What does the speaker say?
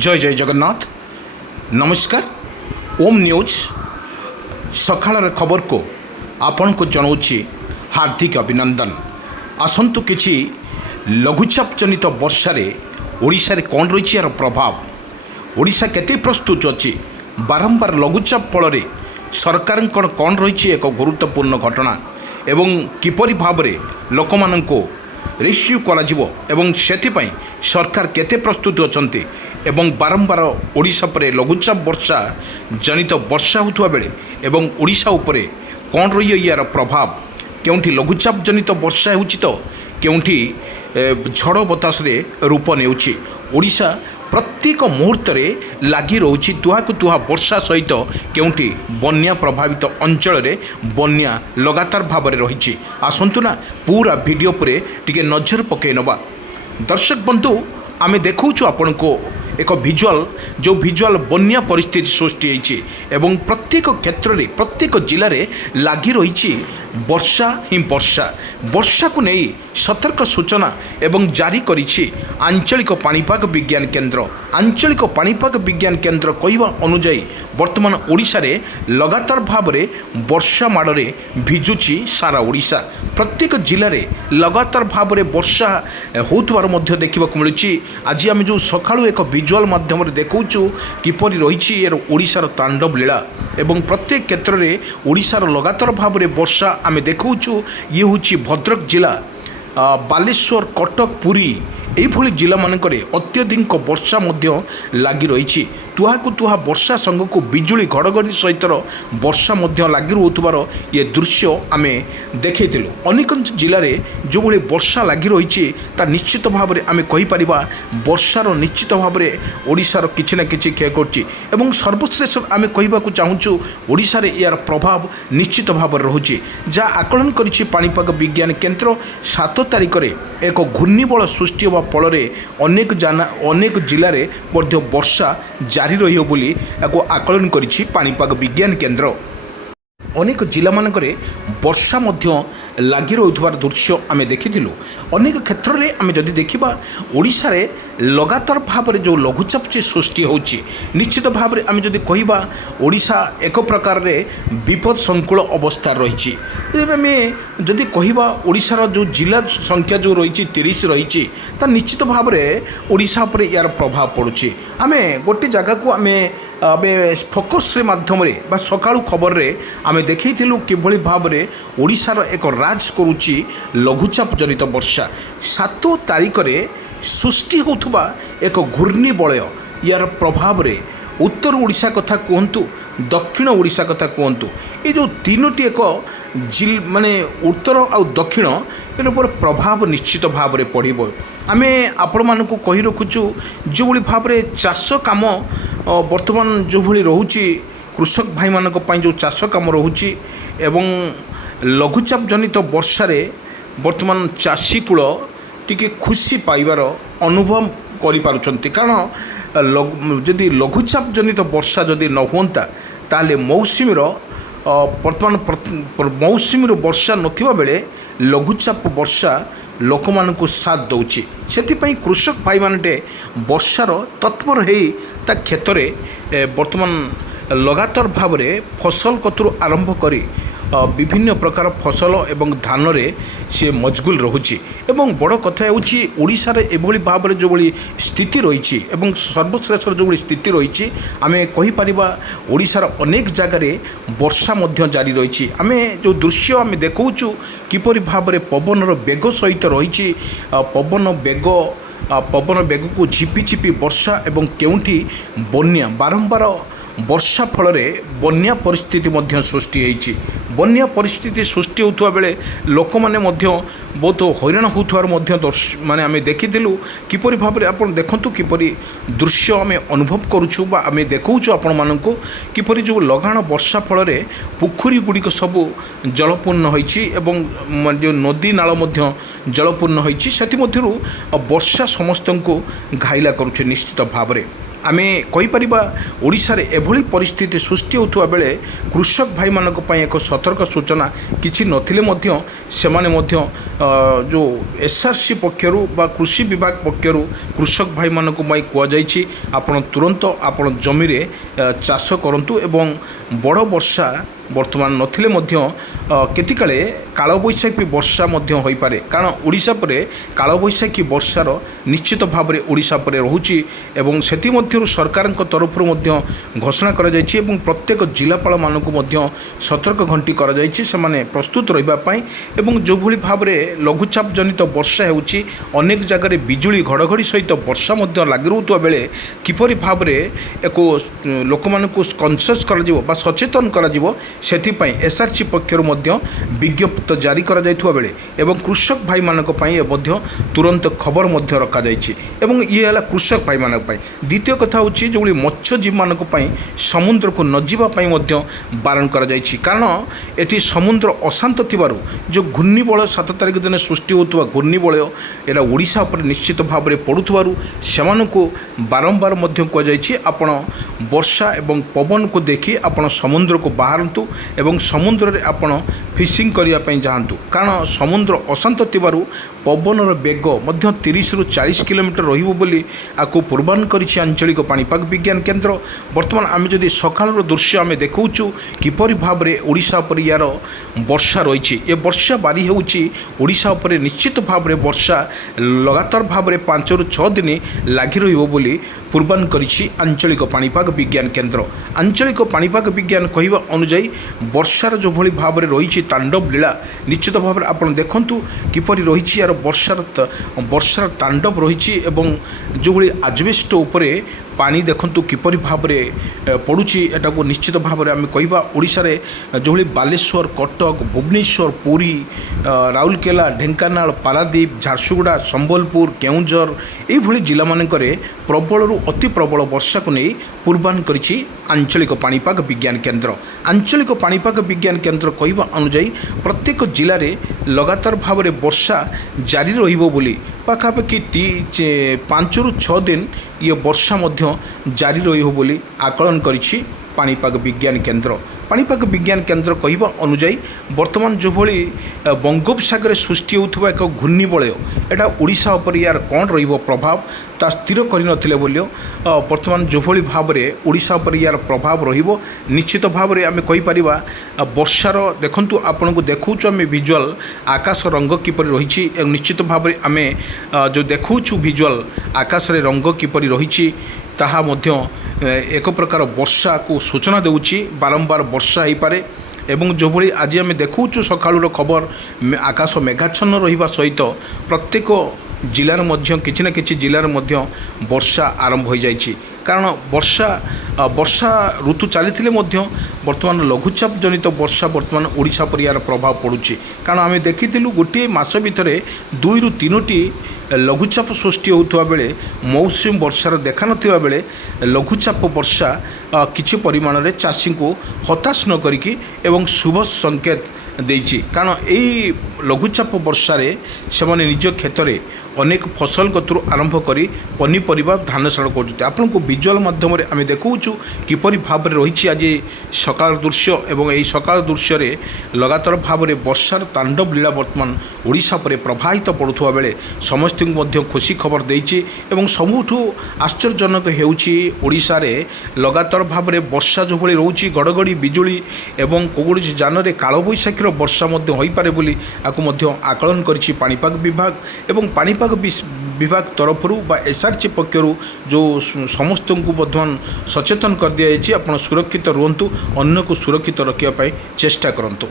जय जय जगन्नाथ। नमस्कार। ओम न्यूज सकाळ खबर को आपण को जनाऊँगी हार्दिक अभिनंदन। आसतु किछि लघुचाप जनित वर्षा ओडिशा रे कौन रही यार प्रभाव, ओडिशा केते प्रस्तुत अच्छी, बारंबार लघुचाप फल सरकार कौन रही एक गुरुत्वपूर्ण घटना एवं किपरि भाव में लोक माननको रिसीव करा सेथिपाई सरकार केते प्रस्तुत अछंती एवं बारंबार ओडिशा परे लघुचाप वर्षा जनित वर्षा होता बेले एवं ओडिशा उपरे कौन रही यार प्रभाव, केउठी लघुचाप जनित वर्षा होची तो केउठी झड़ बतास रे रूप नेउची। ओडिशा प्रत्येक मुहूर्त लगी रोची तुहाकु तुहा वर्षा सहित केउठी बन्या प्रभावित अंचल रे बन्या लगातार भाव में रही। आसंतु ना पूरा वीडियो पर टिके नजर पकई नवा। दर्शक बंधु आमे देखौछु आपण को एक विजुअल जो विजुअल बन्या परिस्थिति सृष्टि होइछि एवं प्रत्येक क्षेत्र में प्रत्येक जिले में लगी रही वर्षा ही वर्षा को नहीं सतर्क सूचना एवं जारी करिछि आंचलिक पाणीपाग विज्ञान केन्द्र। आंचलिक पाणीपाग विज्ञान केन्द्र कहवा अनुजाई वर्तमान ओडिशा रे लगातार भाव में वर्षा माड़े भिजुची सारा ओडिशा। प्रत्येक जिले में लगातार भाव में वर्षा होतुवार मध्य देखिबाकु मिलुछि। आज आम जो सकाळु एक विजुअल माध्यम देखौछु किपरि रही ओडिशार तांडव लीला एवं प्रत्येक क्षेत्र में ओडिशार लगातार भाव में वर्षा आम देखौछु। ये होछि भद्रक जिला, बालेश्वर, कटक, पुरी एभली जिला मानकरे अत्यधिक वर्षा मध्य लगी रही। तुहाकु तुहा वर्षा संग को बिजुली घड़घड़ी सहित वर्षा मध्य लगी रोथुबार ये दृश्य आम देखैथिलु। अनेक जिले में जो भाई वर्षा लगी रही निश्चित भाव में आम कहीपर वर्षार निश्चित भाव में ओडिशार किछि ना किछि क्षय करछि एवं सर्वश्रेष्ठ आम कहवाकु चाहूँ ओडिशा रे यार प्रभाव निश्चित भाव में रहुछि। जहाँ आकलन करिछि पाणीपाग विज्ञान केन्द्र 7 तारिख में एक घूर्णिबल सृष्टि होगा फल अनेक जिले में वर्षा जारी रहियो बोली आकलन करिछि पाणीपाग विज्ञान केन्द्र। अनेक जिला मानकरे वर्षा मध्य लगी रहुथबार दृश्य आम देखिथिलु। अनेक क्षेत्र में आम जदि देखिबा ओडिशा रे लगातार भाव में जो लघुचाप सृष्टि होछि निश्चित भाव में आम जदि कहिबा ओडिशा एक प्रकार रे विपद संकुल अवस्था रही। आम जदि कहिबा ओडिशार जो जिला संख्या जो रही 30 रही निश्चित भाव में ओडिशा पर यार प्रभाव पड़ुछि। आम गोटे जगह को आम फोकस माध्यम बा सकाळु खबर रे आम देखैथिलु किभଳି भाव में ओडिशार एक राज करुच्ची लघुचाप जनित वर्षा। 7 तारिख में सृष्टि होथुबा एक घूर्णिबलय यार प्रभाव रे उत्तर ओडिशा कथा कहतु, दक्षिण ओडिशा कथा कहतु, ये जो तीनोटी एक माने उत्तर आ दक्षिण यार प्रभाव निश्चित भाव में पड़ो। आम आपण मानक कही रखुचु जो भाई भाव में चाष काम वर्तमान जो भाई रोचे कृषक भाई मानक जो चाष काम रोचे एवं लघुचाप जनित वर्षा वर्तमान चाषी कूल टिके खुशी पाइबार अनुभव करिपारुचंती। कारण जदि लघुचाप जनित वर्षा जदि न होता ताले मौसुमीर वर्तमान मौसुमीर वर्षा नथिबा बेले लघुचाप वर्षा लोक मानकु साथ दउछि। सेथिपई कृषक भाई मानटे वर्षार तत्पर हेई ता क्षेत्र वर्तमान लगातार भाव में फसल कतुर आरंभ करी विभिन्न प्रकार फसल एवं धान रे से मजगुल रोचे। एवं बड़ कथा होची ओडिशा रे एभली भाव में जो भली स्थिति रही एवं सर्वश्रेष्ठ जो भली स्थिति रही आम कहीपरिबा ओडिशार अनेक जगार वर्षा मध्य जारी रही। आम जो दृश्य आम देखौछु किपरि भाव में पवनर बेग सहित रही पवन बेग को झिपी झिपी वर्षा एवं केउठी बन्या बारंबार वर्षा फल बन्या परिस्थिति मध्य सृष्टि होइछि। बन्या परिस्थिति सृष्टि होता बेले लोक माने मध्य बहुत हैरान होथार मध्य माने आमे देखिथिलु किपरि भाव में आपण देखंतु किपरि दृश्य आमे अनुभव करूछु बा आमे देखौछु आपण माननको किपरि जो लगाण वर्षा फल पोखरी गुड़िक सब जलपूर्ण होइछि एवं जो नदी नाल मध्य जलपूर्ण होइछि। सेति मध्यरु वर्षा समस्तंको घाइला करूछि निश्चित भाव में। आमे कहीपरिबा ओडिशारे एभली परिस्थिति सृष्टि होता बेले कृषक भाई मानक पई एक सतर्क सूचना किछि नथिले मध्य सेमाने मध्य जो एसआरसी पक्षरु बा कृषि विभाग पक्षरु कृषक भाई मानक पई कुआ जाइछि आपण तुरंत आपण जमी रे चाष करंतु एवं बड़ वर्षा वर्तमान नथिले मध्य केतिकाले कालबैशाखी वर्षा मध्य होई पारे कारण ओडिशा परे कालबैशाखी वर्षार निश्चित भाव में ओडिशा परे रहुछि एवं सेति मध्यरु सरकारक तरफरु मध्य घोषणा करा जाइछि एवं प्रत्येक जिलापाल मानकु मध्य सतर्क घंटी करा जाइछि सेमाने प्रस्तुत रहिबा पई एवं जो भली भाव में लघुचाप जनित वर्षा हेउछि अनेक जगह बिजुली घड़घड़ी सहित वर्षा मध्य लागि रहउतबा बेले किपरि भाव में एको लोकमानकु कन्सियस करा जिवो बा सचेतन करा जिवो सेथिपाई एसआरसी पक्षरु मध्य विज्ञप्ति जारी करा जाइथुवा बेले एवं कृषक भाई मानक पई मध्य तुरंत खबर मध्य रखा जाइछि एवं ये हला कृषक भाई मानक पई द्वितीय कथा होछि जो मत्स्यजीवी मानक पई समुद्र को न जिबा पई मध्य बारण करा जाइछि कारण एठी समुद्र अशांत थिबारु जो घूर्णिबलय 7 तारिख दिन सृष्टि होतुवा घूर्णिबलय एरा ओडिशा पर निश्चित भाव में पड़ुथबारु सेमानकु बारंबार मध्य को जाइछि आपण वर्षा एवं पवन को देखि आपण समुद्र को बाहरंतु एवं समुद्र रे आपण फिशिंग करिया पई जाहंतु कारण समुद्र अशांत थिबारु पवनर बेग मध्य 30 रु 40 किलोमीटर रहिबो बोली आकु पूर्वानुमान करिछि आंचलिक पाणीपाग विज्ञान केन्द्र। वर्तमान आमे जदि सकाळर दृश्य आमे देखौछु किपरि भाव रे ओडिशा पर यार वर्षा रहिछि ए वर्षा बारी हेउछि ओडिशा पर निश्चित भाव रे वर्षा लगातार भाव रे 5 रु 6 दिन लागि रहिबो बोली पूर्वानुमान करिछि आंचलिक पाणीपाग विज्ञान केन्द्र। आंचलिक पाणीपाग विज्ञान कहिबा अनुसार वर्षार जो भली भाव रे रहिछि तांडव लीला निश्चित भाव रे आपण देखंतु किपरि रहिछि यार वर्षार तांडव रहिछि एवं जो भली आजबेस्ट उपरे पानी देखंतु किपरि भाव में पड़ुछि एटा को निश्चित भाव में आम कहिबा ओडिशा रे जो भली बालेश्वर कटक भुवनेश्वर पुरी राउरकेला ढेंकानाल पारादीप झारसुगुड़ा संबलपुर केउंझर एई भली जिला मानकरे प्रबल रु अति प्रबल वर्षा को नहीं पूर्वानुमान करिछि आंचलिक पाणीपाग विज्ञान केन्द्र। आंचलिक पाणीपाग विज्ञान केन्द्र कहिबा अनुसार प्रत्येक जिले में लगातार भाव में वर्षा जारी रहिबो बोली पाखापाखि 5 रु 6 दिन ये वर्षा मध्य जारी रहिबो बोली आकलन करिछि पाणीपाग विज्ञान केन्द्र। पाणीपाग विज्ञान केन्द्र कहिबा अनुसार वर्तमान जो भली बंगोपसागर सृष्टि होउथबा एक घूर्णिबलय एटा ओडिशा उपर यार कौन रहिबो प्रभाव ता स्थिर करि नथिले बोलियो वर्तमान जो भली भाव में ओडिशा उपर यार प्रभाव रहिबो निश्चित भाव में आमे कहि परिबा वर्षार देखंतु आपन को देखौछु आमे विजुअल आकाश रंग किपरि रहिछि निश्चित भाव में आमे जो देखौछु विजुअल आकाश रे रंग किपरि रहिछि ताहा मध्य एक प्रकार वर्षा को सूचना देउछि बारंबार वर्षा हो पारे एवं जो भली आज आम देखौछु सकाळुर खबर आकाश मेघाच्छन्न रहिबा सहित प्रत्येक जिलार मध्य किछि ना किछि जिलार मध्य वर्षा आरंभ हो जाइछि कारण वर्षा ऋतु चली वर्तमान लघुचाप जनित वर्षा वर्तमान ओडिशा पर यार प्रभाव पड़ुछि कारण आम देखिथिलु गोटे मास भितर 2 रु 3टी लघुचाप सृष्टि होता बेले मौसुमी वर्षार देखा नथिबा बेले लघुचाप वर्षा किछि परिमाण रे चाषी को हताश न करिकि एवं शुभ संकेत देछि कारण एई लघुचाप वर्षा रे सेमाने निज क्षेत्र में अनेक फसल कतुर आरंभ करी पनीपरिबा धान शाण कर आपन को विजुअल माध्यम आम देखौछु किपरि भाव में रही आज सकाळ दृश्य एवं यही सकाळ दृश्य रे लगातार भाव में वर्षार तांडव लीला वर्तमान ओडिशा पर प्रभावित पड़ुवा बेले समस्त खुशी खबर देछि एवं सबुठु आश्चर्यजनक हेउछि ओडिशा रे लगातार भाव में वर्षा जो भली रहउछि गड़गड़ी बिजुली एवं कोगुड़ी जान रे कालबैशाखीर वर्षा मध्य होई पारे बोली आकु मध्य आकलन करिछि पाणीपाग विभाग एवं पाणीपाग विभाग तरफरु बा एसआरसी पक्षरु जो समस्त को वर्तमान सचेतन कर दिया जायछि आपण सुरक्षित रुहंतु अन्य को सुरक्षित रखिया पाई चेष्टा करंतु।